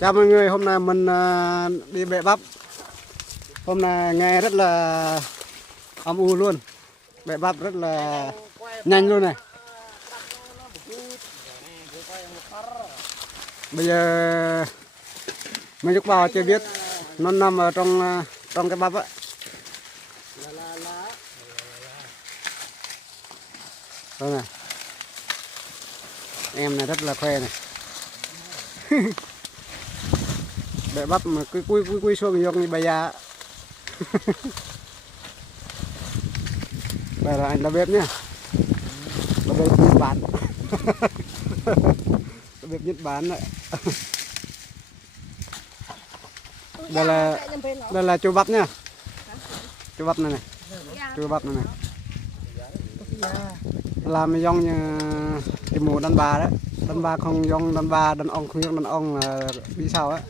Chào mọi người, hôm nay mình đi bẹ bắp. Hôm nay nghe rất là âm u luôn. Bẹ bắp rất là nhanh luôn này. Bây giờ mấy chú bò chưa biết nó nằm ở trong cái bắp á. Đây này. Em này rất là khoe này. Bẹ bắp mà cứ cui xuống giống như bây giờ. Đây là anh là bếp nhá. Là bếp Nhật Bản. Là bếp Nhật Bản đấy. Đây là chu bắp nhá. Chu bắp này này. Chu bắp này này. Làm giống như cái mũ đàn bà đấy. Đàn bà không giống đàn bà, đàn ông không giống đàn ông là bị sao á?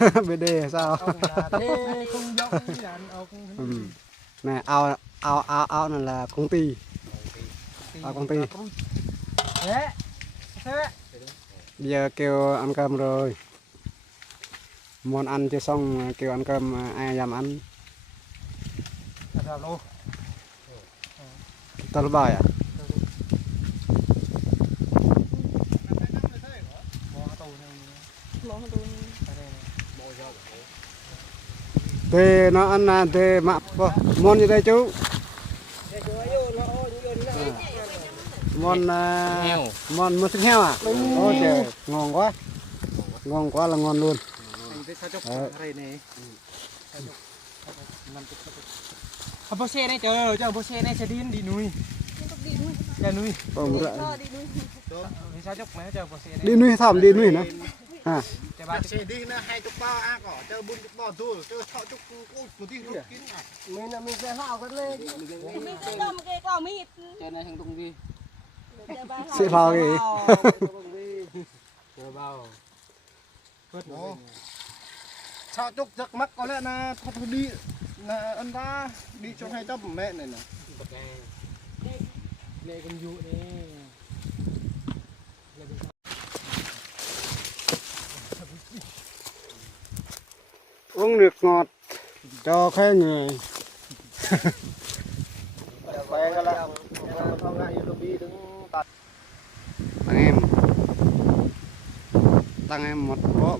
BD sao? Này ao này là công ty. Công ty. Bây giờ kêu ăn cơm rồi. Muốn ăn chưa xong kêu ăn cơm ai dám ăn? Tao là bài à? Thế nó ăn thế mà món gì đây chú? Món thịt heo à? Ôi trời, ngon quá. Ngon quá là ngon luôn. Bao xe này chờ bao xe này sẽ đi nuôi. Chờ nuôi. Đi nuôi thảm đi nuôi nữa. À. Xe đi nó 20 bao ăn cỏ, chờ 40 bao rồi, chờ 60 một tí rút kín à. Mình sẽ hao cái lên. Mình sẽ đâm cái cỏ mít. Chờ này thằng Tùng đi. Sẽ vào cái Chờ bao. Sao chúc giấc mắt có lẽ là không đi là ăn ta đi cho 200 mẹ này nè. Lệ con dụ đi. uống nước ngọt cho khỏe người. Khỏe cái là không ngại YouTube đứng tạt. Tặng em một bó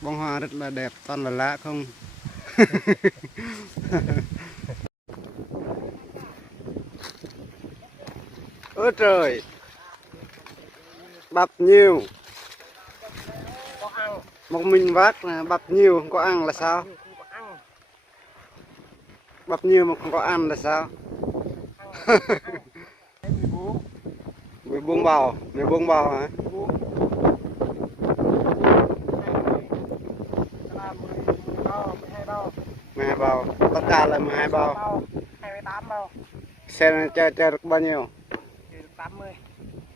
bông hoa rất là đẹp, toàn là lá không. Ôi trời, bắp nhiều. Một mình vác là bắp nhiều không có ăn là sao? Bắp nhiều mà không có ăn là sao? 14 bào hả? 12 bao, tất cả là 12 bao. 28 bao. Xe này chơi được bao nhiêu? 80.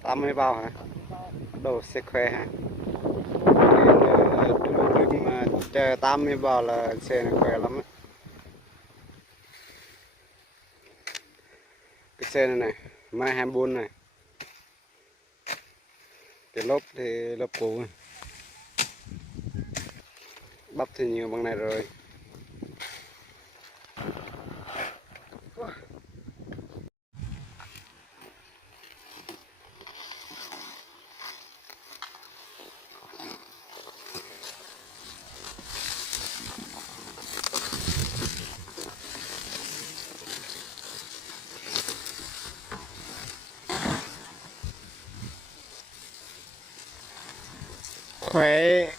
80 bao hả? Đồ xe khỏe hả? Mà chơi 80 bao là xe này khỏe lắm ấy. Cái xe này này, Mai 24 này. Cái lốp thì lốp cũ này. Bắp thì nhiều bằng này rồi. Khỏe.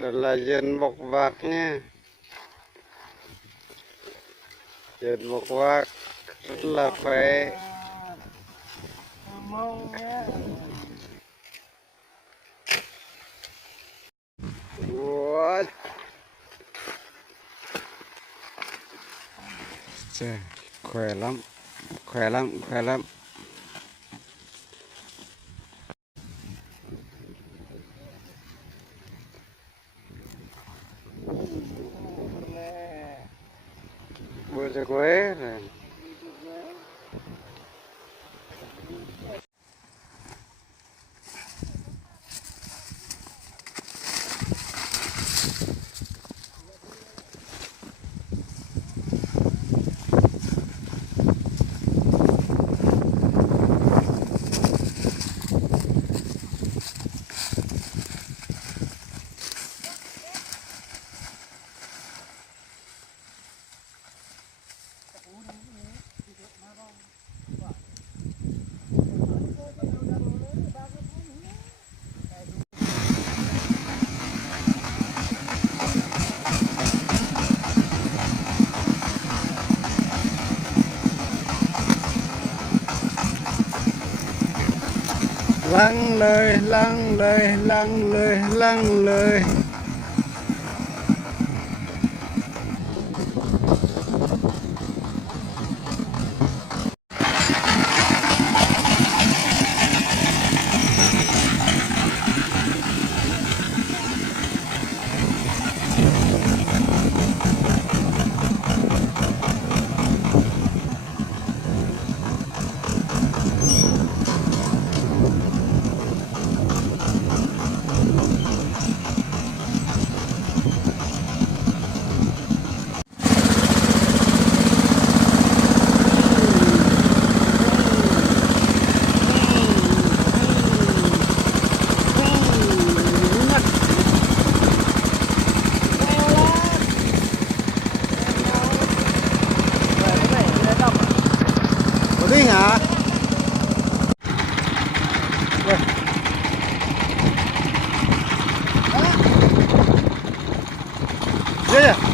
Đó là dân bọc vạc nha. Dân bọc vạc rất là khỏe. What? Trời, khỏe lắm, khỏe lắm, khỏe lắm. Bữa giờ quế rồi. ลังเลยลังเลยลังเลยลังเลยđi hả? Yeah.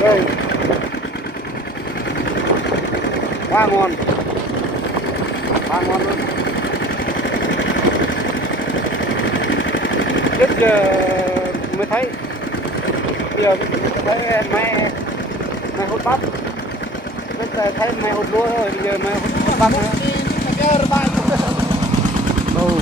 Đây. Quá ngon. Quá ngon luôn. Trước giờ mới thấy. Bây giờ thấy mẹ hút bắp. Trước giờ thấy mẹ hút lúa rồi, bây giờ mẹ hút bắp nữa. Ừ.